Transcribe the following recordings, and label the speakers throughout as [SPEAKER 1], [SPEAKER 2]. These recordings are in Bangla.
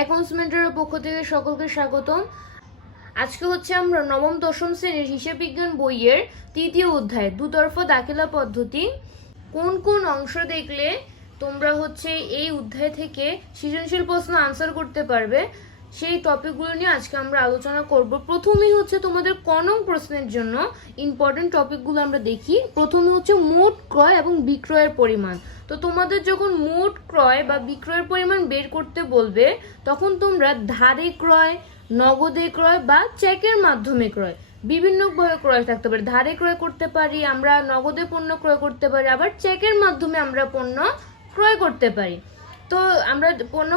[SPEAKER 1] অ্যাকাউন্টসমেন্টের পক্ষ থেকে সকলকে স্বাগতম। আজকে হচ্ছে আমরা নবম, দশম শ্রেণির হিসাব বিজ্ঞান বইয়ের তৃতীয় অধ্যায়, দুতরফা দাখিলা পদ্ধতি। কোন কোন অংশ দেখলে তোমরা হচ্ছে এই অধ্যায় থেকে সৃজনশীল প্রশ্ন আনসার করতে পারবে। সেই টপিকগুলো নিয়ে আজকে আমরা আলোচনা করব। প্রথমেই হচ্ছে তোমাদের কনং প্রশ্নের জন্য ইম্পর্টেন্ট টপিকগুলো আমরা দেখি। প্রথমে হচ্ছে মোট ক্রয় এবং বিক্রয়ের পরিমাণ। তো তোমাদের যখন মোট ক্রয় বা বিক্রয়ের পরিমাণ বের করতে বলবে, তখন তোমরা ধারে ক্রয়, নগদে ক্রয় বা চেকের মাধ্যমে ক্রয়। বিভিন্নভাবে ক্রয় থাকতে পারে। ধারে ক্রয় করতে পারি, আমরা নগদে পণ্য ক্রয় করতে পারি, আবার চেকের মাধ্যমে আমরা পণ্য ক্রয় করতে পারি। তো আমরা পণ্য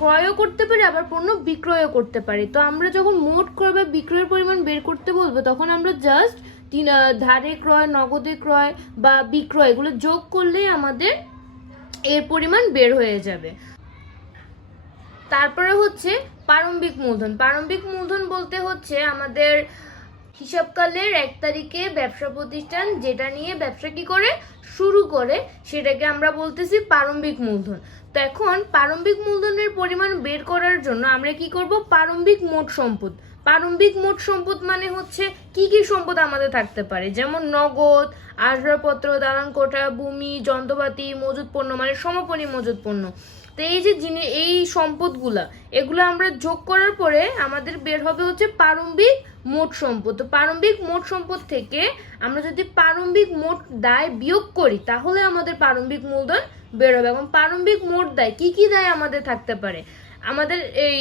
[SPEAKER 1] ক্রয়ও করতে পারি, আবার পণ্য বিক্রয়ও করতে পারি। তো আমরা যখন মোট ক্রয় বা বিক্রয়ের পরিমাণ বের করতে বলব, তখন আমরা জাস্ট তিন ধারে ক্রয়, নগদে ক্রয় বা বিক্রয় এগুলো যোগ করলেই আমাদের এর পরিমাণ বের হয়ে যাবে। তারপরে হচ্ছে প্রারম্ভিক মূলধন। প্রারম্ভিক মূলধন বলতে হচ্ছে আমাদের হিসাবকালের এক তারিখে ব্যবসা প্রতিষ্ঠান যেটা নিয়ে ব্যবসা কি করে? শুরু করে। সেটাকে আমরা বলতেছি প্রারম্ভিক মূলধন। তো এখন প্রারম্ভিক মূলধনের পরিমাণ বের করার জন্য আমরা কি করব? প্রারম্ভিক মোট সম্পদ। প্রারম্ভিক মোট সম্পদ মানে হচ্ছে কি কি সম্পদ আমাদের থাকতে পারে? যেমন নগদ, আসবাবপত্র, দালান কোঠা, ভূমি, যন্ত্রপাতি, মজুত পণ্য মানে সমাপনী মজুত পণ্য। তো এই যে জিনিস এই সম্পদগুলা, এগুলো আমরা যোগ করার পরে আমাদের বের হবে হচ্ছে প্রারম্ভিক মোট সম্পদ। তো প্রারম্ভিক মোট সম্পদ থেকে আমরা যদি প্রারম্ভিক মোট দায় বিয়োগ করি, তাহলে আমাদের প্রারম্ভিক মূলধন বের হবে। এবং প্রারম্ভিক মোট দায় কি কি দায় আমাদের থাকতে পারে? আমাদের এই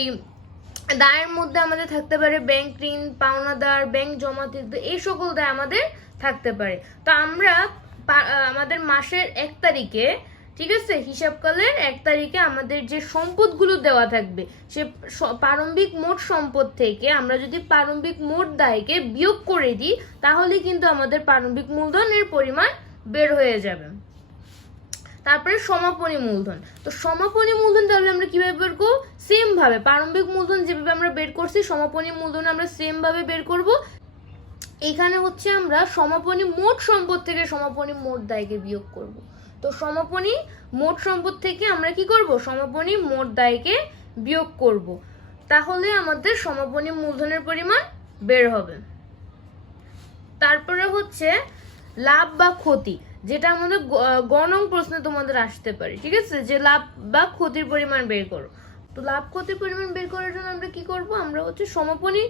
[SPEAKER 1] দায়ের মধ্যে আমাদের থাকতে পারে ব্যাংক ঋণ, পাওনাদার ব্যাংক জমা দিতে এই সকল দায় আমাদের থাকতে পারে। তো আমরা আমাদের মাসের এক তারিখে ঠিক আছে? হিসাবকালের এক তারিখে আমাদের যে সম্পদগুলো দেওয়া থাকবে, সে প্রারম্ভিক মোট সম্পদ থেকে আমরা যদি প্রারম্ভিক মোট দায়কে বিয়োগ করে দিই, তাহলে কিন্তু আমাদের প্রারম্ভিক মূলধনের পরিমাণ বের হয়ে যাবে। তারপরে সমাপনী মূলধন। তো সমাপনী মূলধন তাহলে আমরা কীভাবে বের করব? সেম ভাবে। প্রারম্ভিক মূলধন যেভাবে আমরা বের করছি, সমাপনী মূলধন আমরা সেম ভাবে বের করব। এখানে হচ্ছে আমরা সমাপনী মোট সম্পদ থেকে সমাপনী মোট দায়কে বিয়োগ করব। তো সমাপনী মোট সম্পদ থেকে আমরা কি করব? সমাপনী মোট দায়কে বিয়োগ করব। তাহলে আমাদের সমাপনী মূলধনের পরিমাণ বের হবে। তারপরে হচ্ছে লাভ বা ক্ষতি, যেটা আমাদের গণং প্রশ্নে তোমাদের আসতে পারে, ঠিক আছে? যে লাভ বা ক্ষতির পরিমাণ বের করো। তো লাভ ক্ষতির পরিমাণ বের করার জন্য আমরা কি করব? আমরা হচ্ছে সমাপনী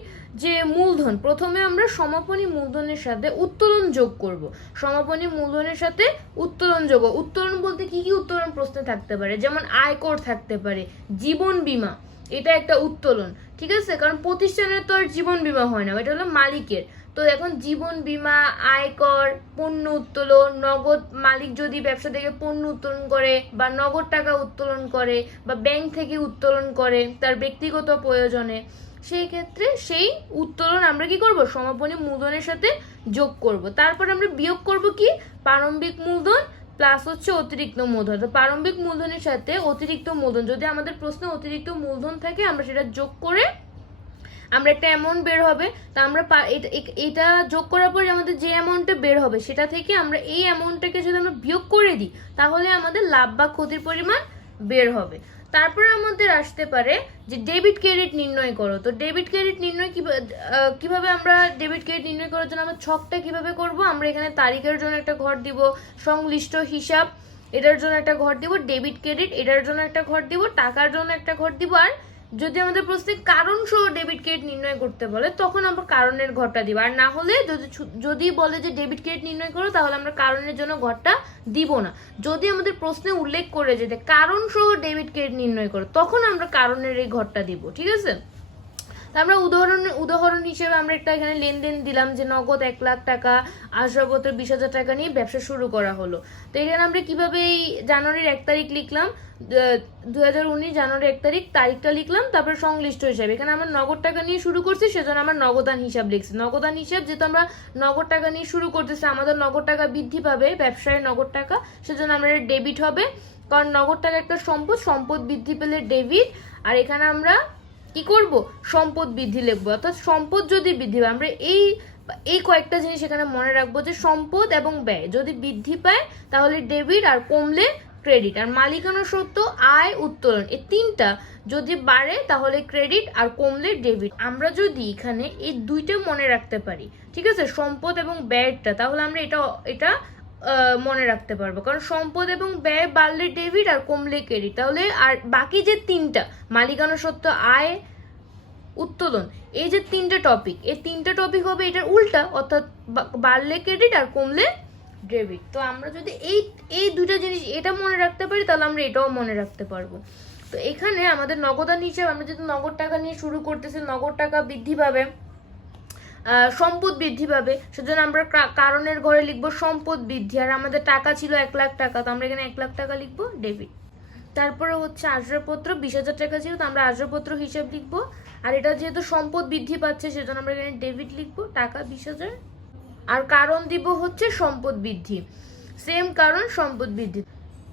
[SPEAKER 1] যে মূলধন, প্রথমে আমরা সমাপনী মূলধনের সাথে উত্তোলন যোগ করব। সমাপনী মূলধনের সাথে উত্তোলন যোগ, উত্তোলন বলতে কি কি উত্তোলন প্রশ্নে থাকতে পারে? যেমন আয়কর থাকতে পারে, জীবন বীমা, এটা একটা উত্তোলন, ঠিক আছে? কারণ প্রতিষ্ঠানের তো আর জীবন বীমা হয় না, এটা হলো মালিকের। তো এখন জীবন বীমা, আয়কর, পণ্য উত্তোলন, নগদ মালিক যদি ব্যবসা থেকে পণ্য উত্তোলন করে বা নগদ টাকা উত্তোলন করে বা ব্যাংক থেকে উত্তোলন করে তার ব্যক্তিগত প্রয়োজনে, সেই ক্ষেত্রে সেই উত্তোলন আমরা কি করব? সমাপনী মূলধনের সাথে যোগ করব। তারপর আমরা বিয়োগ করব কি? প্রারম্ভিক মূলধন প্লাস হচ্ছে অতিরিক্ত মূলধন। তো প্রারম্ভিক মূলধনের সাথে অতিরিক্ত মূলধন, যদি আমাদের প্রশ্নে অতিরিক্ত মূলধন থাকে, আমরা সেটা যোগ করে আমরা একটা অ্যামাউন্ট বের হবে, তা আমরা এটা- যোগ করার পরে আমাদের যে অ্যামাউন্টটা বের হবে, সেটা থেকে আমরা এই অ্যামাউন্টটাকে যদি আমরা বিয়োগ করে দিই, তাহলে আমাদের লাভ বা ক্ষতির পরিমাণ বের হবে। তারপরে আমাদের আসতে পারে যে ডেবিট ক্রেডিট নির্ণয় করো। তো ডেবিট ক্রেডিট নির্ণয় কীভাবে আমরা ডেবিট ক্রেডিট নির্ণয় করার জন্য আমরা ছকটা কীভাবে করব? আমরা এখানে তারিখের জন্য একটা ঘর দিব, সংশ্লিষ্ট হিসাব, এটার জন্য একটা ঘর দিব ডেবিট ক্রেডিট এটার জন্য একটা ঘর দিব, টাকার জন্য একটা ঘর দিব, আর যদি আমাদের প্রশ্নে কারণ সহ ডেবিট ক্রেডিট নির্ণয় করতে বলে, তখন আমরা কারণের ঘরটা দিব। আর না হলে যদি যদি বলে যে ডেবিট ক্রেডিট নির্ণয় করো, তাহলে আমরা কারণের জন্য ঘরটা দিব না। যদি আমাদের প্রশ্নে উল্লেখ করে যেতে কারণ সহ ডেবিট ক্রেডিট নির্ণয় করো, তখন আমরা কারণের এই ঘরটা দিব, ঠিক আছে? তা আমরা উদাহরণ উদাহরণ হিসেবে আমরা একটা এখানে লেনদেন দিলাম যে নগদ এক লাখ টাকা, আসবাবপত্র বিশ হাজার টাকা নিয়ে ব্যবসা শুরু করা হলো। তো এখানে আমরা কীভাবে এই জানুয়ারির এক তারিখ লিখলাম? দু হাজার উনিশ জানুয়ারি এক তারিখ তারিখটা লিখলাম, তারপর সংশ্লিষ্ট হিসাবে। এখানে আমরা নগদ টাকা নিয়ে শুরু করছি, সেজন্য আমরা নগদান হিসাব লিখছি। নগদান হিসাব যেহেতু আমরা নগদ টাকা নিয়ে শুরু করতেছি, আমাদের নগদ টাকা বৃদ্ধি পাবে, ব্যবসায় নগদ টাকা, সেজন্য আমরা ডেবিট হবে। কারণ নগদ টাকা একটা সম্পদ সম্পদ বৃদ্ধি পেলে ডেবিট। আর এখানে আমরা কি করব? সম্পদ বৃদ্ধি লিখব। অর্থাৎ সম্পদ যদি বৃদ্ধি পায়, আমরা এই এই কয়েকটা জিনিস এখানে মনে রাখব যে সম্পদ এবং ব্যয়। যদি বৃদ্ধি পায়, তাহলে ডেবিট আর কমলে ক্রেডিট। আর মালিকানা সত্ত্ব আয়, উত্তোলন, এই তিনটা যদি বাড়ে, তাহলে ক্রেডিট আর কমলে ডেবিট। আমরা যদি এখানে এই দুইটা মনে রাখতে পারি, ঠিক আছে? সম্পদ এবং ব্যয়টা, তাহলে আমরা এটা এটা মনে রাখতে পারব। কারণ সম্পদ এবং ব্যয় বাড়লে ডেবিট আর কমলে ক্রেডিট তাহলে আর বাকি যে তিনটা, মালিকানা সত্ত্ব, আয়, উত্তোলন, এই যে তিনটে টপিক এই তিনটে টপিক হবে এটার উল্টা, অর্থাৎ বাড়লে ক্রেডিট আর কমলে ডেবিট তো আমরা যদি এই এই দুটো জিনিস, এটা মনে রাখতে পারি, তাহলে আমরা এটাও মনে রাখতে পারব। তো এখানে আমাদের নগদান হিসেবে আমরা যদি নগদ টাকা নিয়ে শুরু করতেছি, নগদ টাকা বৃদ্ধি পাবে। সম্পদ বৃদ্ধি পাবে। সেজন্য আমরা কারণের ঘরে লিখব সম্পদ বৃদ্ধি। আর আমাদের টাকা ছিল এক লাখ টাকা, তো আমরা এখানে এক লাখ টাকা লিখব ডেবিট। তারপরে হচ্ছে আসবাবপত্র, বিশ হাজার টাকা ছিল, তো আমরা আসবাবপত্র হিসাব লিখব। আর এটা যেহেতু সম্পদ বৃদ্ধি পাচ্ছে, সেজন্য আমরা এখানে ডেবিট লিখব, টাকা বিশ হাজার। আর কারণ দিব হচ্ছে সম্পদ বৃদ্ধি। সেম কারণ সম্পদ বৃদ্ধি।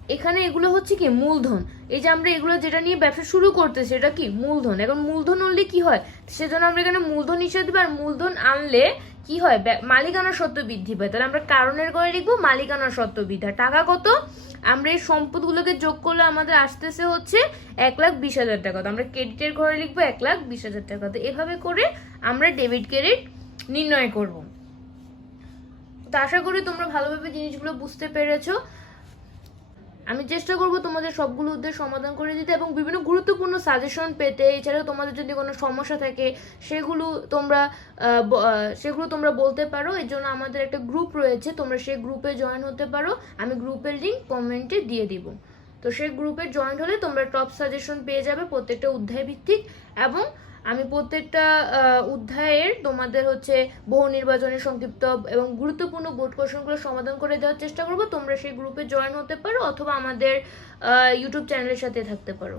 [SPEAKER 1] এখানে এগুলো হচ্ছে কি? মূলধন। এই যে আমরা এগুলো যেটা নিয়ে ব্যবসা শুরু করতেছি এটা কি? মূলধন। এখন মূলধন আনলে কি হয়? সেজন্য আমরা এখানে মূলধন হিসেবে দিব, আর মূলধন আনলে কি হয়? ব্যা- মালিকানা সত্ত্ব বৃদ্ধি পায়। তাহলে আমরা কারণের ঘরে লিখব মালিকানা সত্ত্ব বৃদ্ধি। টাকা কত? আমরা এই সম্পদগুলোকে যোগ করলে আমাদের আসতেছে হচ্ছে এক লাখ বিশ হাজার টাকা। তো আমরা ক্রেডিটের ঘরে লিখব এক লাখ বিশ হাজার টাকা। তো এভাবে করে আমরা ডেবিট, ক্রেডিট নির্ণয় করব। তো আশা করি তোমরা ভালোভাবে জিনিসগুলো বুঝতে পেরেছ। আমি চেষ্টা করব তোমাদের সবগুলো উদ্দেশ্য সমাধান করে দিতে এবং বিভিন্ন গুরুত্বপূর্ণ সাজেশন পেতে। এছাড়াও তোমাদের যদি কোনো সমস্যা থাকে, সেগুলো তোমরা সেগুলো তোমরা বলতে পারো। এর জন্য আমাদের একটা গ্রুপ রয়েছে, তোমরা সেই গ্রুপে জয়েন হতে পারো। আমি গ্রুপের লিঙ্ক কমেন্টে দিয়ে দিব। তো সেই গ্রুপে জয়েন হলে তোমরা টপ সাজেশন পেয়ে যাবে প্রত্যেকটা অধ্যায় ভিত্তিক এবং আমি প্রত্যেকটা অধ্যায়ের তোমাদের হচ্ছে বহু নির্বাচনের সংক্ষিপ্ত এবং গুরুত্বপূর্ণ বোর্ড কোশ্চেনগুলো সমাধান করে দেওয়ার চেষ্টা করব। তোমরা সেই গ্রুপে জয়েন হতে পারো অথবা আমাদের ইউটিউব চ্যানেলের সাথে থাকতে পারো।